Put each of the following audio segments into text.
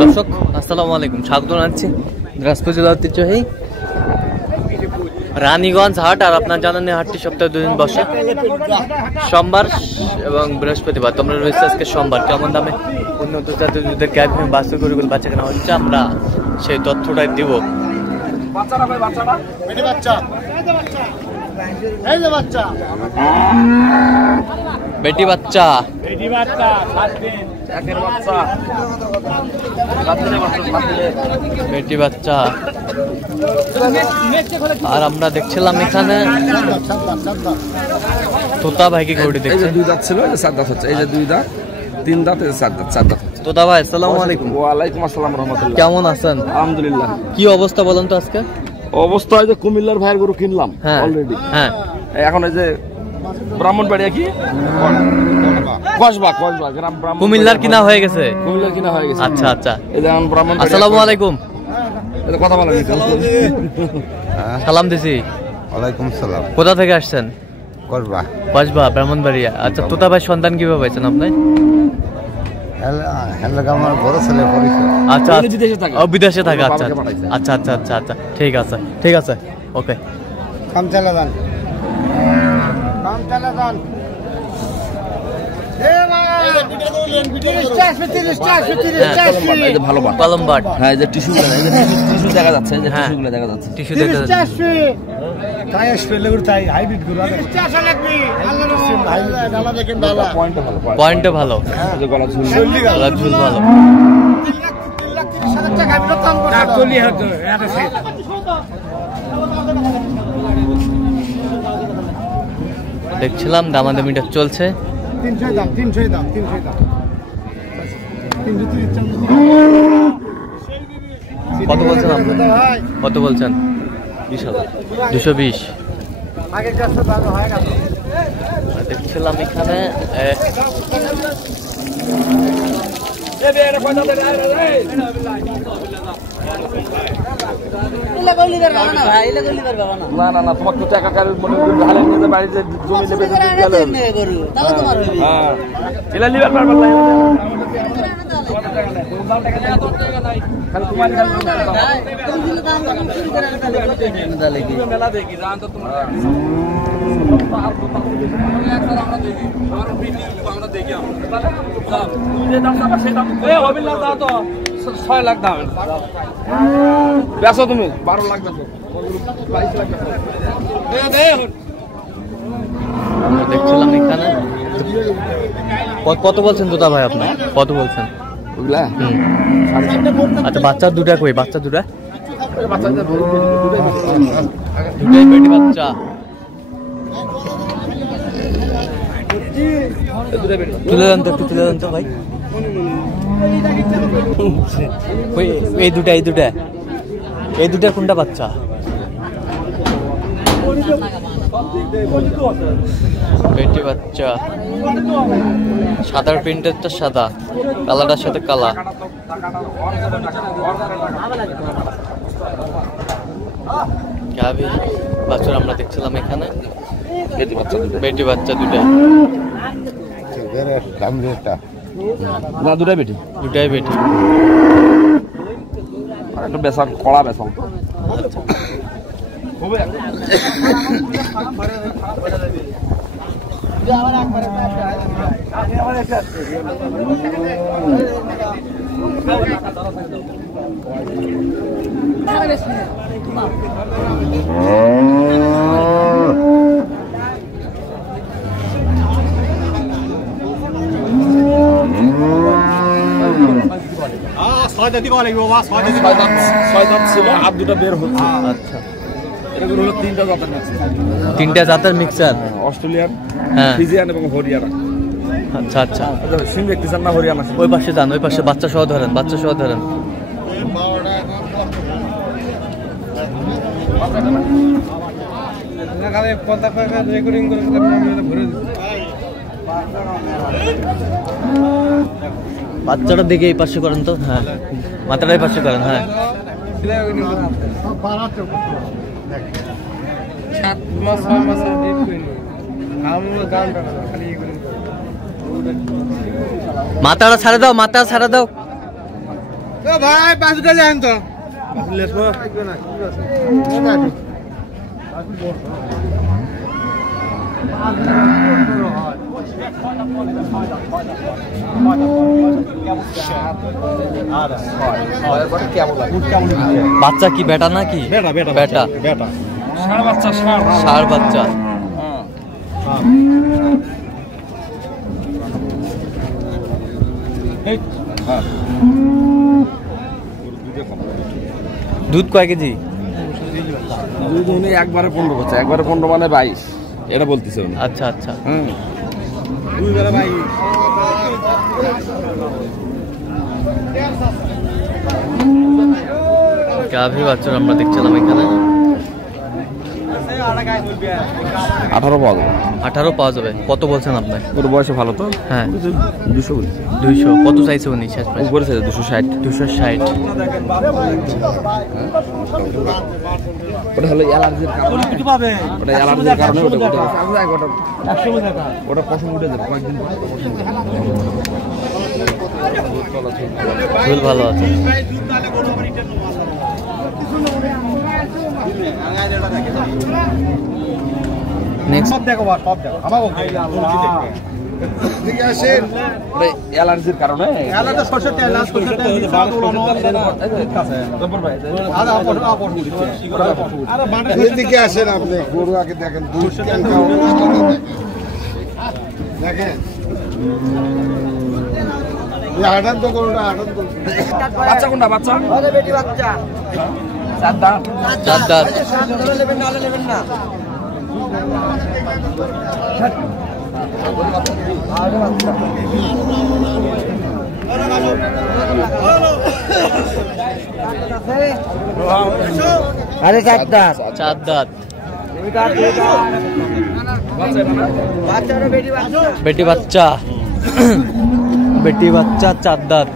দর্শক আসসালামু আলাইকুম, স্বাগত জানাচ্ছি দিনাজপুর জেলার ঐতিহ্যবাহী রানীগঞ্জ হাট। আর আপনার জানেন হাটটি সপ্তাহে 2 দিন বসে, সোমবার এবং বৃহস্পতিবার। তোমরা রয়েছে আজকে সোমবার। কেমন দামে উন্নত জাতের গাভী বাছুর গরুগুলো বাচ্চা কেনা হচ্ছে, আমরা সেই তথ্যটাই দিব। বেটি বাচ্চা বেটি বাচ্চা। আর আমরা দেখছিলাম এখানে তোতা ভাইকে গরুটি দেখছি। 2 দাঁত ছিল, 4 দাঁত হচ্ছে। এই যে 2 দাঁত 3 দাঁত 4 দাঁত হচ্ছে। তোতা ভাই আসসালামু আলাইকুম। ওয়ালাইকুম আসসালাম রাহমাতুল্লাহ। কেমন আছেন? আলহামদুলিল্লাহ। কি অবস্থা বলেন তো আজকে? অবস্থা হয় যে কুমিল্লার ভাইয়ের গরু কিনলাম অলরেডি। হ্যাঁ, এখন এই যে ব্রাহ্মণবাড়িয়া কি কসবা গ্রাম ব্রাহ্মণ কুমিল্লার কিনা হয়ে গেছে। কুমিল্লার কিনা হয়ে গেছে। আচ্ছা আচ্ছা। এই যে এখন ব্রাহ্মণ। আসসালামু আলাইকুম। এটা কথা বলা গেছে। সালাম দিছি। ওয়ালাইকুম সালাম। কোথা থেকে আসছেন? কসবা ব্রাহ্মণবাড়িয়া। আচ্ছা, তোতা ভাই সন্তান কিভাবে পাইছেন আপনি? আমার বড় ছেলে পরিচয়। আচ্ছা, বিদেশে থাকে। বিদেশে থাকে। আচ্ছা আচ্ছা আচ্ছা আচ্ছা আচ্ছা, ঠিক আছে ওকে। কাম চালা যান। ভালো কলমবাট। হ্যাঁ, এই যে টিস্যু দেখা যাচ্ছে। এই যে টিস্যুগুলো দেখা যাচ্ছে। টিস্যু দেখা যাচ্ছে। তাই আসবে লেগুর তাই হাইব্রিড গরু আছে। পয়েন্টে ভালো। গলা ঝুল ভালো। দেখছিলাম দামাদামিটা চলছে। 300 দাম। কত বলছেন আপনি? কত বলছেন? 220। দেখছিলাম এখানে না তোমার তো টাকা কারোর মনে ভালো নিতে বাড়িতে জমি নেবে $6 লাখ দাম বেচো তুমি। 12 লাখ বেচো, 22 লাখ বেচো। দেখছিলাম এখানে কত বলছেন তোতা ভাই আপনি? কত বলছেন? আচ্ছা, বাচ্চা দুটা কই? বাচ্চা দুটা দুটাই বেটি বাচ্চা। তুলে দেন তো ভাই। এই দুটা কোনটা বাচ্চা? বেটি বাচ্চা। সাদার প্রিন্টেরটা সাদা, কালারটার সাথে কালা। গাভী বাছুর আমরা দেখছিলাম এখানে। বেটি বাচ্চা দুটাই। না, দুটাই বেটি। একটা বেসার কড়া বেসাল। ছয় দাঁত ছিল, আর দুটা বের হচ্ছে। আচ্ছা, এরকম হলো 3টা জাতের মিক্সার। 3টা জাতের মিক্সার। অস্ট্রেলিয়ান, হ্যাঁ, ফিজিয়ান এবং হরিয়ানা। আচ্ছা আচ্ছা। সিং দেখতেছেন না? হরিয়ানা। ওই পাশে যান, ওই পাশে বাচ্চা সহ ধরেন। বাচ্চাটার দিকে এই পাশে করেন তো। হ্যাঁ, মাথাটাই পাশে করেন। হ্যাঁ, মাথাটা ছাড়ে দাও, মাথা ছাড়ে দাও। ভাই 5 কেজি আন তো বাচ্চা কি বেটা নাকি? বেটা। ষাঁড় বাচ্চা। দুধ কয় কেজি? দুধ উনি একবারে 15 করছে, একবারে 15 মানে 22 এটা বলতেছে উনি। আচ্ছা আচ্ছা। গাভী বাছুর আমরা দেখছিলাম এখানে। 18 পাওয়া যাবে। 18 পাওয়া যাবে। কত বলছেন আপনি? ওর বয়সে ভালো তো? হ্যাঁ 200 বলি। 200 কত চাইছে উনি শেষ প্রাইস? উপরে চাইছে 260। 260। ওটা হলো অ্যালার্জির কারণে। ওটা অ্যালার্জির কারণে ওটা ওটা পশম উঠে যাবে কয়েকদিন পর পশম উঠে যাবে। ফুল ভালো আছে। নেক্সট দেখো সব দেখো আমাকে ঠিক আছে ওটা অ্যালার্জির কারণে এলাটা সরষে তেল লাল সরষে তেল আরে বাটা দিকে আসেন আপনি গরু আগে দেখেন দুধ কেন খাও দেখেন হাঁটান তো গরুটা হাঁটান তো বাচ্চা কোনটা বাচ্চা? বেটি বাচ্চা। চার দাঁত। চার দাঁত। নেবেন না। আরে চার দাঁত। চার দাঁত। বেটি বাচ্চা। বেটি বাচ্চা চার দাঁত।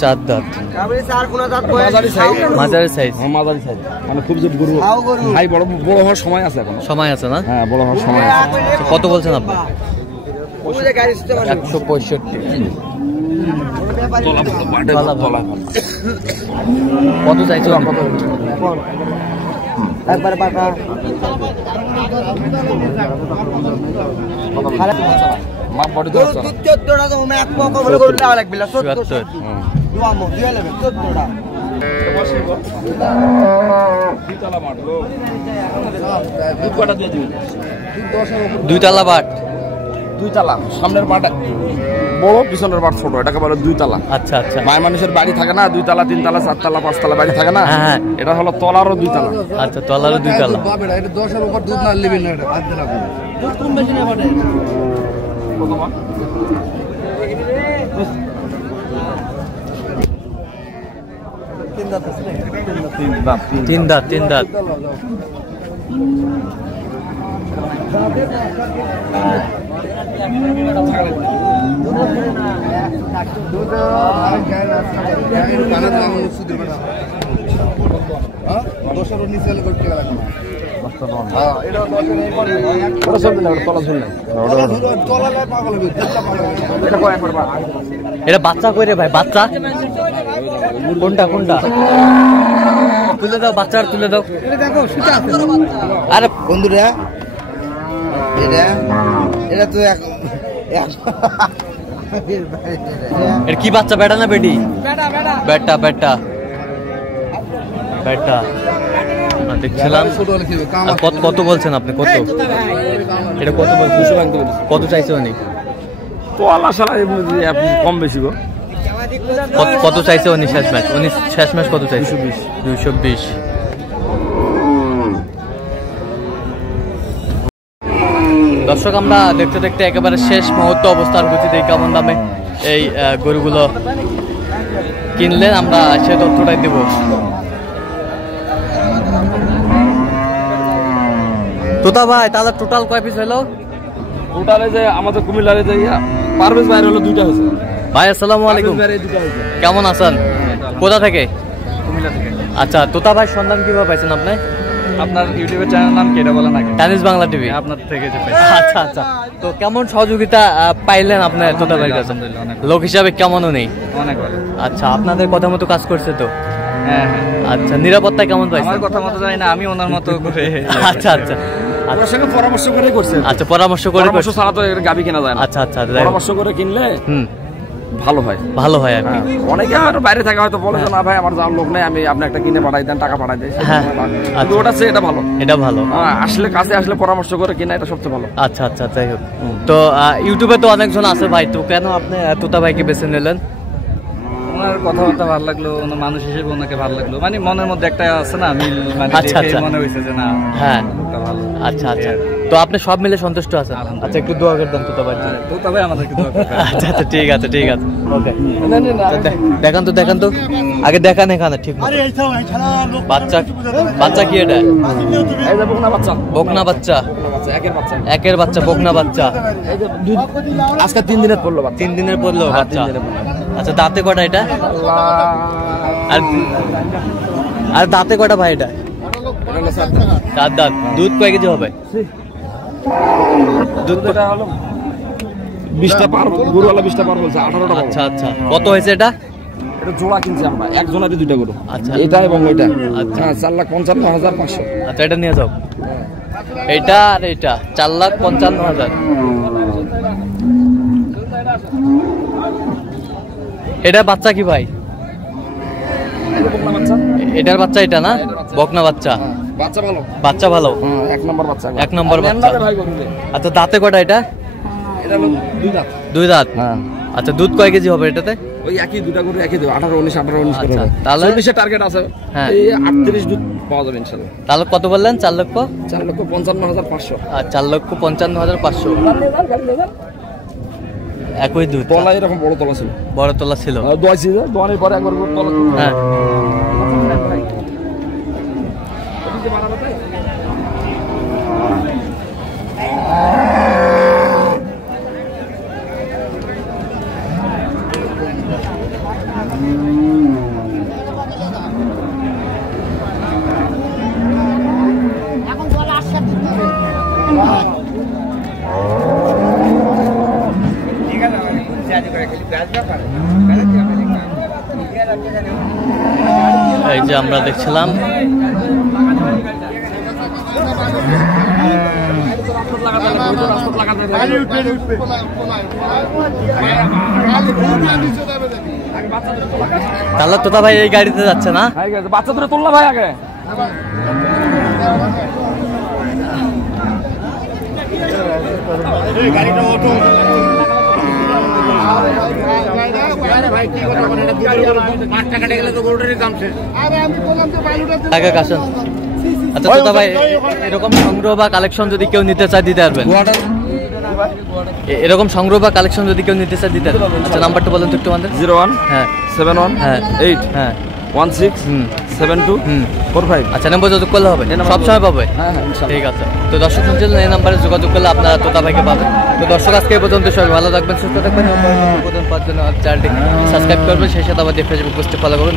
চার দাঁত। মাঝারি সাইজ। মাঝারি সাইজ মানে খুব যে গরু ভাই বড় বড় হওয়ার সময় আছে এখন। সময় আছে না? হ্যাঁ বড় হওয়ার সময় আছে। কত বলছেন আপনি? 165। কত চাইছো? একবারে পাকা মাপ বডি তো 14টা তো এক পক বলে গরু দেওয়া লাগবে 74। দুয়ামো দুয়া লাগবে 14টা দুই তালা বাট। দুই তালা সামনের বাট বড় পিছনের বাট ছোট, এটাকে বলে দুই তালা। আচ্ছা আচ্ছা। মায়ের মানুষের বাড়ি থাকে না 2 তালা 3 তালা 4 তালা 5 তালা বাড়ি থাকে না, হ্যাঁ। এটা হলো তলারও 2 তালা। আচ্ছা তলারও 2 তালা। এটা 10 এর উপর দুধ না নেবেন না, এটা বাদ দেন আপনি দুধ কম বেশি না বাটে কত মান? তিন দাঁত। এটা বাচ্চা কই রে ভাই? বাচ্চা কোনটা? তুলে দাও বাচ্চার, তুলে দাও। আরে বন্ধুরা এটা তো এর কি বাচ্চা? বেটা না বেটি? বেটা। দেখছিলাম। কত বলছেন আপনি? কত এটা? কত বলছেন? কত চাইছে উনি? তো আল্লাহ সালা আপনি কম বেশি গো। কত চাইছে উনি শেষ ম্যাচ? কত চাইছে? 220। দর্শক আমরা দেখতে দেখতে একেবারে শেষ মুহূর্ত অবস্থান করছি। কেমন দামে এই গরুগুলো কিনলেন আমরা সে তথ্যটাই দেব। তোতা ভাই তাহলে টোটাল কয় পিস হলো? টোটালে যে আমাদের কুমিল্লারে যে পারভেজ ভাইয়ের হলো 2টা হয়েছে। ভাই আসসালামু আলাইকুম, কেমন আছেন? কোথা থেকে? কুমিল্লা থেকে। আচ্ছা, তোতা ভাই সন্ধান কিভাবে পাইছেন আপনি? আপনার ইউটিউবের চ্যানেল নাম কি এটা বলেন আগে? টানিজ বাংলা টিভি। আপনার থেকে যে আচ্ছা আচ্ছা, তো কেমন সহযোগিতা পাইলেন আপনি তোতা ভাইয়ের কাছে? লোক হিসাবে কেমনও নেই? অনেক ভালো। আচ্ছা, আপনাদের কথা মতো কাজ করছে তো? হ্যাঁ। আচ্ছা, নিরাপত্তা কেমন পাইছেন? আমার কথা মতো যাই না, আমি ওনার মতো করে। আচ্ছা আচ্ছা, ওর সঙ্গে পরামর্শ করে করছে। আচ্ছা, পরামর্শ করে পরামর্শ ছাড়া তো গাবি কেনা যায় না। আচ্ছা আচ্ছা, পরামর্শ করে কিনলে ভালো হয়। ভালো হয় আর কি। অনেকে আর বাইরে থাকা হয়তো বলে না ভাই আমার যাওয়ার লোক নেই, আমি আপনি একটা কিনে পাঠাই দেন, টাকা পাঠাই দেয়। হ্যাঁ, কিন্তু ওটা সে এটা ভালো, এটা ভালো। আসলে কাছে আসলে পরামর্শ করে কিনা এটা সবচেয়ে ভালো। আচ্ছা আচ্ছা, যাই হোক। তো ইউটিউবে তো অনেকজন আছে ভাই, তো কেন আপনি তোতা ভাইকে বেছে নিলেন? ওনার কথাবার্তা ভালো লাগলো, ওনার মানুষ হিসেবে ওনাকে ভালো লাগলো, মানে মনের মধ্যে একটা আছে না মিল, মানে আচ্ছা, দেখে আচ্ছা। মনে হয়েছে যে না হ্যাঁ, লোকটা ভালো। আচ্ছা আচ্ছা, তো আপনি সব মিলে সন্তুষ্ট আছেন? আচ্ছা, একটু দোয়া করে দেন তোতা ভাই। তো তবে আমাদেরকে দোয়া করতে হবে। আচ্ছা আচ্ছা, ঠিক আছে ঠিক আছে, ওকে। দেখান তো দেখান তো, আগে দেখান এখানে ঠিক মতো। বাচ্চা, বাচ্চা কি এটা? এই যে বকনা বাচ্চা, বকনা বাচ্চা, একের বাচ্চা, একের বাচ্চা, বকনা বাচ্চা। এই যে আজকে 3 দিনের পড়লো বাচ্চা। 3 দিনের পড়লো বাচ্চা। 3 দিনের পড়লো। আচ্ছা, দাঁতে কটা এটা? আর আর দাঁতে কটা ভাই এটা? এটা হলো 7 দিন। 4 দাঁত। দুধ কয় কেজি হবে? দুধ এটা হলো 20টা পার, গরুওয়ালা 20টা পার বলছে, 18টা পার। আচ্ছা আচ্ছা, কত হয়েছে এটা? এটা জোড়া কিনছি আমরা, একজনেরই 2টা গরু। আচ্ছা। এটা এবং ওইটা। আচ্ছা। হ্যাঁ, 4,55,500। আচ্ছা, এটা নিয়ে যাও। এইটা আর এইটা 4,55,000। এটা বাচ্চা কি ভাই? এই যে বকনা বাচ্চা, এটার বাচ্চা এটা না? বকনা বাচ্চা। বাচ্চা ভালো। বাচ্চা ভালো, হ্যাঁ, 1 নম্বর বাচ্চা। 1 নম্বর আর বাচ্চা। মেন্দারে ভাই গরুরে। আচ্ছা, দাঁতে কটা এটা? এটা হলো 2 দাঁত। 2 দাঁত। হ্যাঁ। আচ্ছা, দুধ কয় কেজি হবে এটাতে? ওই একই 2টা গরু একই দেব, 18 19 18 19 করে আচ্ছা, হবে। তাহলে 40 এর টার্গেট আছে। হ্যাঁ। এই 38 দুধ পাওয়া যাবে ইনশাআল্লাহ। তাহলে কত বললেন? 4 লক্ষ? 4,55,500। আর 4,55,500। একই দুধ, তলা এরকম বড় তলা ছিল। বড় তোলা ছিল। দোয়াইছি যে দোয়ানোর পরে একবার তলা। হ্যাঁ। এই যে আমরা দেখছিলাম তাহলে তোতা ভাই এই গাড়িতে যাচ্ছে না? বাচ্চা ধরে তুললা ভাই আগে। আচ্ছা তোতা ভাই, এরকম সংগ্রহ বা কালেকশন যদি কেউ নিতে চায় দিতে পারবেন? এরকম সংগ্রহ বা কালেকশন যদি কেউ নিতে চায় দিতে পারবেন? আচ্ছা, নাম্বারটা বলেন তো একটু আমাদের। 01 হ্যাঁ 71 হ্যাঁ 8 হ্যাঁ 16 72 45। আচ্ছা, নাম্বার যোগাযোগ করলে হবে? সব সময় পাবে? হ্যাঁ হ্যাঁ, ইনশাআল্লাহ। ঠিক আছে। তো দর্শক শুনছিলেন, এই নাম্বারে যোগাযোগ করলে আপনারা তোতা ভাইকে পাবেন। তো দর্শক, আজকে এই পর্যন্ত, সবাই ভালো থাকবেন, সুস্থ থাকবেন এবং চ্যানেলটি সাবস্ক্রাইব করবেন, সেই সাথে আমাদের ফেসবুক পোস্টে ফলো করবেন।